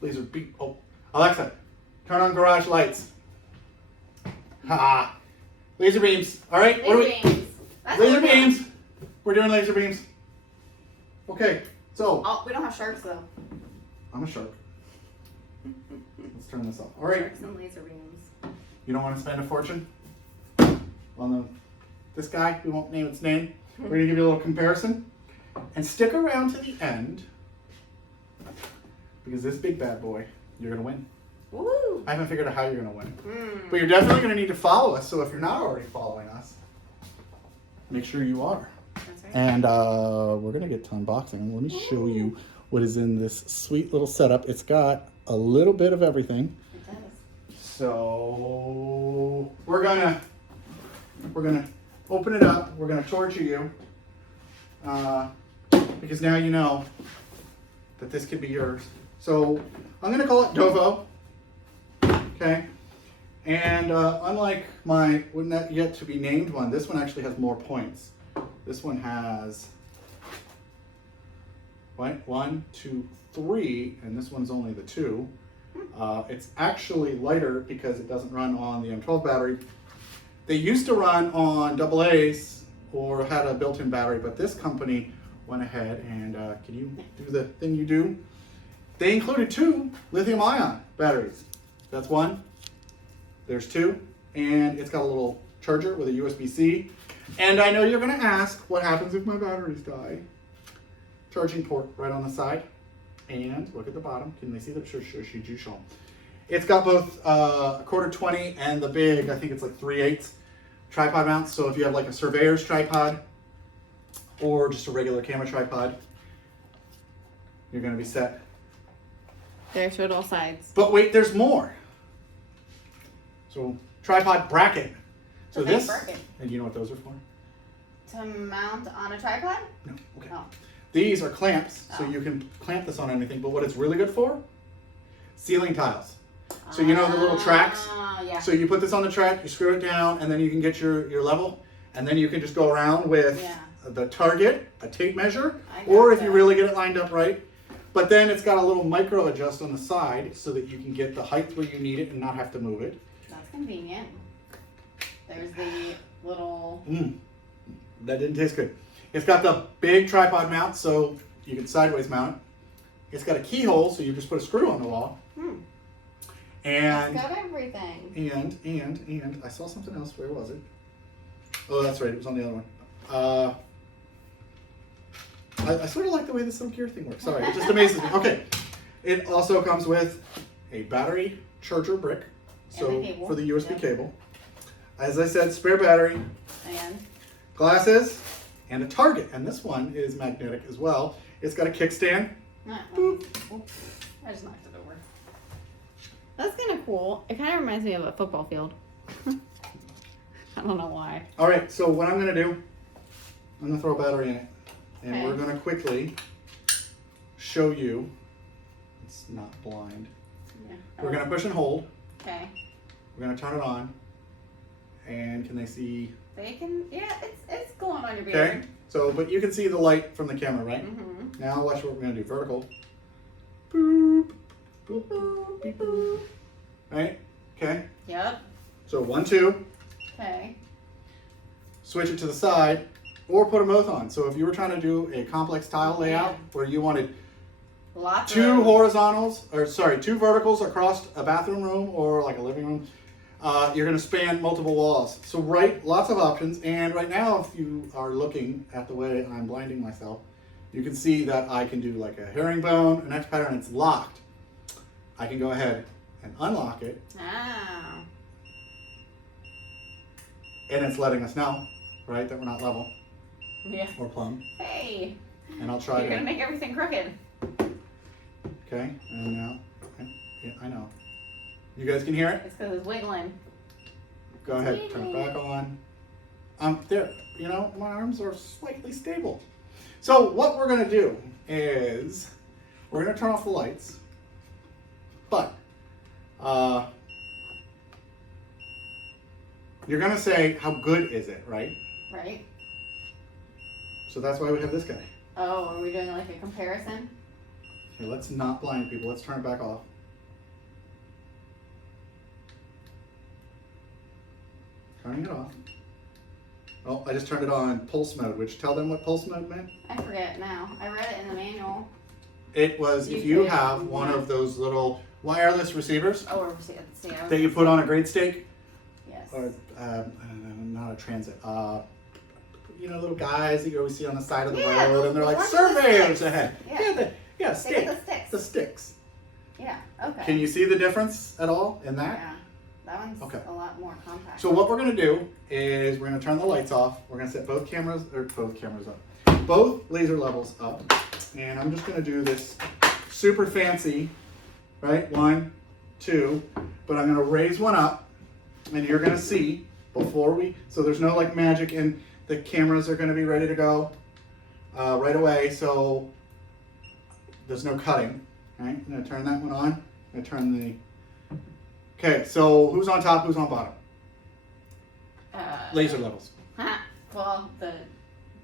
laser beam. Oh, Alexa, turn on garage lights. Ha! Laser beams. All right. Laser beams. That's Laser what we're doing. beams. We're doing laser beams. Okay. So. Oh, we don't have sharks though. I'm a shark. Let's turn this off. All right. Sharks and laser beams. You don't want to spend a fortune on this guy. We won't name its name. We're gonna give you a little comparison, and stick around to the end because this big bad boy, you're gonna win. Woo! I haven't figured out how you're gonna win, but you're definitely gonna need to follow us. So if you're not already following us, make sure you are. That's right. And we're gonna get to unboxing. Let me show you what is in this sweet little setup. It's got a little bit of everything. It does. So we're gonna open it up. We're gonna torture you because now you know that this could be yours. So I'm gonna call it DOVOH. Okay. And unlike my not yet to be named one, this one actually has more points. This one has 1, 2, 3, and this one's only the 2. It's actually lighter because it doesn't run on the M12 battery. They used to run on AA's or had a built-in battery, but this company went ahead and can you do the thing you do? They included 2 lithium-ion batteries. That's 1. There's 2, and it's got a little charger with a USB-C. And I know you're going to ask, what happens if my batteries die? Charging port right on the side. And look at the bottom. Can they see the? Sure, she do show them. It's got both a 1/4-20 and the big, I think it's like 3/8 tripod mounts. So if you have like a surveyor's tripod or just a regular camera tripod, you're going to be set. They're showed all sides. But wait, there's more. So tripod bracket. So Okay, this, bracket. and you know what those are for? To mount on a tripod? No. Okay. Oh. These are clamps, so Oh. you can clamp this on anything. But what it's really good for? Ceiling tiles. So you know the little tracks? Yeah. So you put this on the track, you screw it down, and then you can get your level, and then you can just go around with the target, a tape measure, or if you really get it lined up right. But then it's got a little micro adjust on the side so that you can get the height where you need it and not have to move it. That's convenient. There's the little... That didn't taste good. It's got the big tripod mount, so you can sideways mount it. It's got a keyhole, so you just put a screw on the wall. And it's got everything. And I saw something else. Where was it? Oh, that's right. It was on the other one. I sort of like the way this little gear thing works. Sorry, it just amazes me. Okay. It also comes with a battery charger brick. So for the USB cable. As I said, spare battery. And Glasses. And a target. And this one is magnetic as well. It's got a kickstand. Boop. I just knocked it over. That's kind of cool. It kind of reminds me of a football field. I don't know why. All right, so what I'm going to do, I'm going to throw a battery in it. And Okay. we're going to quickly show you. It's not blind. Yeah. We're going to push and hold. Okay. We're going to turn it on. And can they see? They can, yeah, it's going on your beard. Okay, so, but you can see the light from the camera, right? Mm-hmm. Now watch what we're going to do. Vertical. Boop, boop, Boop, beep, boop. boop. Right? Okay. Yep. So 1, 2. Okay. Switch it to the side, or put them both on. So if you were trying to do a complex tile layout where you wanted Lots 2 of horizontals, or sorry, 2 verticals across a bathroom room or like a living room, you're going to span multiple walls. So lots of options. And right now, if you are looking at the way I'm blinding myself, you can see that I can do like a herringbone, an X pattern, it's locked. I can go ahead and unlock it, Ah. and it's letting us know, right, that we're not level Yeah. or plumb. Hey. And I'll try You're to. gonna make everything crooked. Okay, and now, okay, yeah, I know. You guys can hear it? It's because it's wiggling. Go ahead, turn it back on. There, you know, my arms are slightly stable. So what we're gonna do is, we're gonna turn off the lights, but you're gonna say, how good is it, right? Right? So that's why we have this guy. Oh, are we doing like a comparison? Okay, let's not blind people. Let's turn it back off. Turning it off. Oh, I just turned it on pulse mode, which tell them what pulse mode meant? I forget now. I read it in the manual. It was if you have one of those little wireless receivers that you put on a grade stake. Yes. Or, not a transit. You know, little guys that you always see on the side of the road, and they're like surveyors ahead. Yeah, sticks. The sticks. Yeah, okay. Can you see the difference at all in that? Yeah, that one's a lot more compact. So what we're gonna do is we're gonna turn the lights off. We're gonna set both laser levels up, and I'm just gonna do this super fancy, right? 1, 2, but I'm gonna raise one up, and you're gonna see so there's no like magic, and the cameras are gonna be ready to go right away, so there's no cutting, right? I'm gonna turn that one on. I'm gonna turn okay, so who's on top, who's on bottom? Laser levels. Well, the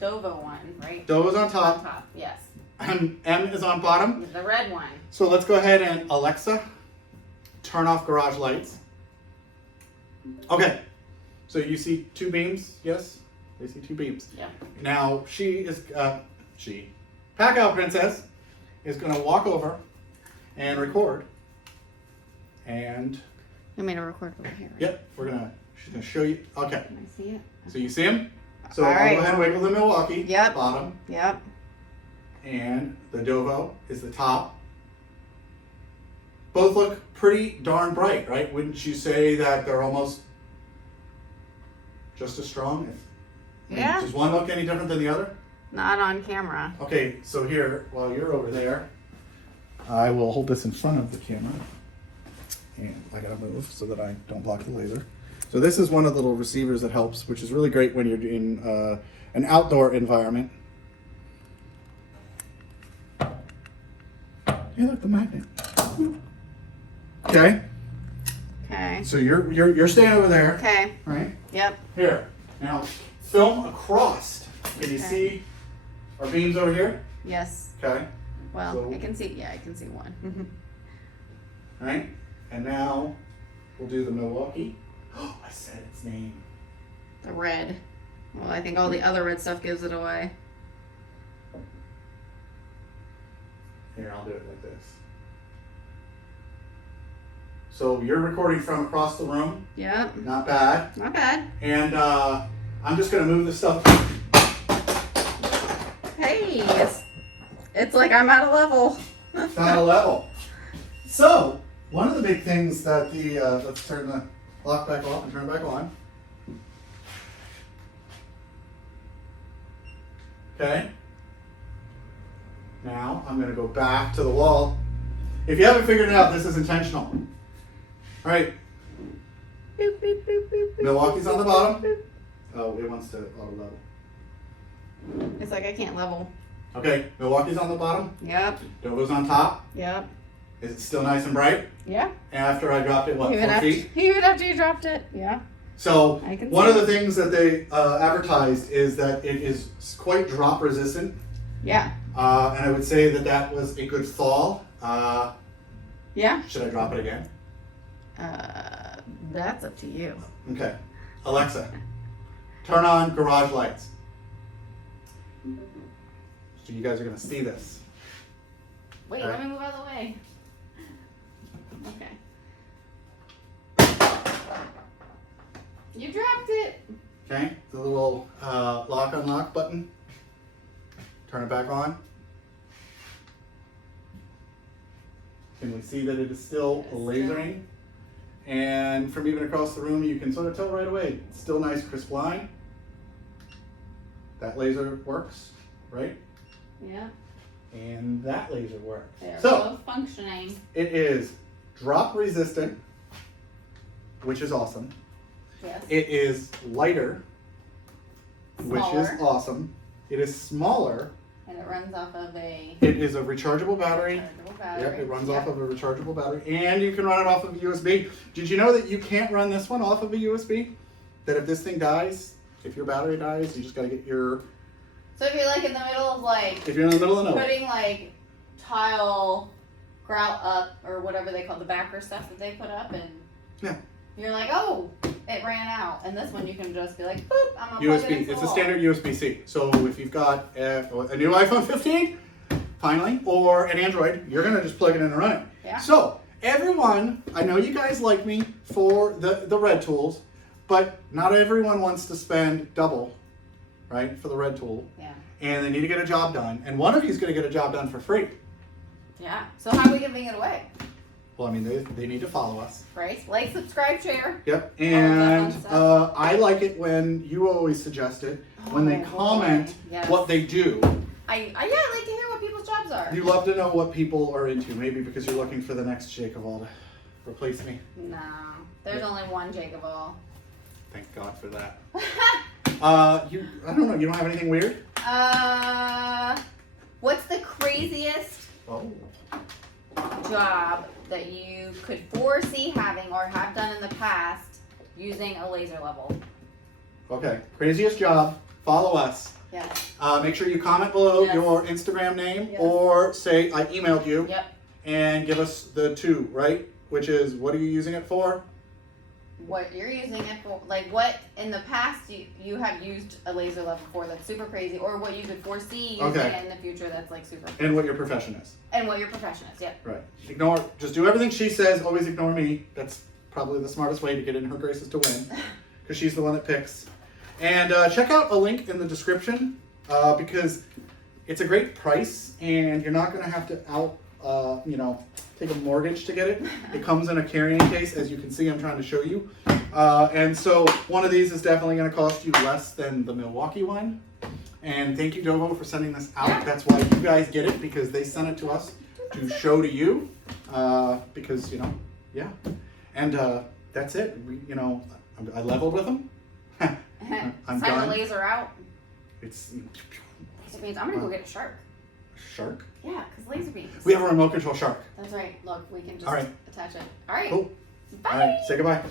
DOVOH one, right? DOVOH's on top. On top, yes. And M is on bottom. The red one. So let's go ahead and Alexa, turn off garage lights. Okay, so you see 2 beams, yes? They see 2 beams. Yeah. Now PACKOUT Princess is gonna walk over and record. And I made a record over here. Right? Yep, she's gonna show you. Okay. Can I see it? So you see him? So All I'll right. go ahead and wiggle the Milwaukee. Yep. Bottom. Yep. And the DOVOH is the top. Both look pretty darn bright, right? Wouldn't you say that they're almost just as strong? Yeah. Does one look any different than the other? Not on camera. Okay, so here, while you're over there, I will hold this in front of the camera. And I gotta move so that I don't block the laser. So this is one of the little receivers that helps, which is really great when you're in an outdoor environment. Hey, look, the magnet. Okay. Okay. So you're staying over there. Okay. Right? Yep. Here. Now film across. Can you see our beams over here? Yes. Okay. Well, So- I can see. Yeah, I can see one. Right? And now we'll do the Milwaukee. Oh, I said its name. The red. Well, I think all the other red stuff gives it away. Here, I'll do it like this. So you're recording from across the room. Yep. Not bad. Not bad. And I'm just gonna move this stuff. Hey, it's like I'm at a level. It's not a level. So one of the big things that let's turn the lock back off and turn it back on. Okay. Now I'm going to go back to the wall. If you haven't figured it out, this is intentional. All right. Boop, boop, boop, boop, boop, Milwaukee's on the boop, bottom. boop. Oh, it wants to auto level. It's like I can't level. Okay, Milwaukee's on the bottom. Yep. DOVOH's on top. Yep. Is it still nice and bright? Yeah. After I dropped it, what, 4 feet? Even after you dropped it. Yeah. So I can one see of the things that they advertised is that it is quite drop resistant. Yeah. And I would say that that was a good thaw. Yeah. Should I drop it again? That's up to you. Okay. Alexa, turn on garage lights. So you guys are going to see this. Wait, Okay. let me move out of the way. Okay. You dropped it. Okay, the little lock unlock button. Turn it back on. Can we see that it is still lasering? And from even across the room, you can sort of tell right away. It's still nice, crisp line. That laser works, right? Yeah. And that laser works. They're So both functioning. it is drop resistant, which is awesome. Yes. It is lighter, which is Smaller. awesome. It is smaller. And it runs off of a It is a rechargeable battery. rechargeable battery. Yep, it runs off of a rechargeable battery, and you can run it off of a USB. Did you know that you can't run this one off of a USB? That if this thing dies, if your battery dies, you just gotta get your. So if you're like in the middle of like If you're in the middle of nowhere. putting like tile grout up or whatever they call the backer stuff that they put up, and Yeah. you're like, oh, it ran out. And this one you can just be like, boop, I'm gonna plug it USB. into It's the a wall. standard USB-C. So if you've got a new iPhone 15, finally, or an Android, you're gonna just plug it in and run it. Yeah. So everyone, I know you guys like me for the red tools, but not everyone wants to spend double, right, for the red tool. Yeah. And they need to get a job done. And one of you is gonna get a job done for free. Yeah. So how are we giving it away? Well, I mean, they need to follow us. Right? Like, subscribe, share. Yep. All And of that fun stuff. I like it when you always suggest it, when they Oh, boy. comment Yes. what they do. I like to hear what people's jobs are. You love to know what people are into, maybe because you're looking for the next JakeOfALL to replace me. No. There's only one JakeOfALL. Thank God for that. I don't know, you don't have anything weird? What's the craziest Oh. job that you could foresee having or have done in the past using a laser level? Okay, craziest job, follow us. Yes. Make sure you comment below Yes. your Instagram name Yes. or say I emailed you Yep. and give us the 2, right? Which is, what are you using it for? What you're using it for, like what in the past you have used a laser level for that's super crazy, or what you could foresee using Okay. it in the future that's like super And what your profession is. and what your profession is. Yep. Right. Ignore, just do everything she says, always ignore me. That's probably the smartest way to get in her graces to win, because she's the one that picks. And check out a link in the description, because it's a great price, and you're not going to have to take a mortgage to get it. It comes in a carrying case, as you can see, I'm trying to show you. And so one of these is definitely going to cost you less than the Milwaukee one. And thank you, DOVOH, for sending this out. That's why you guys get it, because they sent it to us to show to you. Because, yeah. And that's it. I leveled with them. I'm Time done. the laser out. It's Laser beams. I'm gonna go get a shark. shark. Yeah, because laser beams. We have a remote control shark. That's right. Look, we can just All right. attach it. All right. Cool. Bye. All right, say goodbye.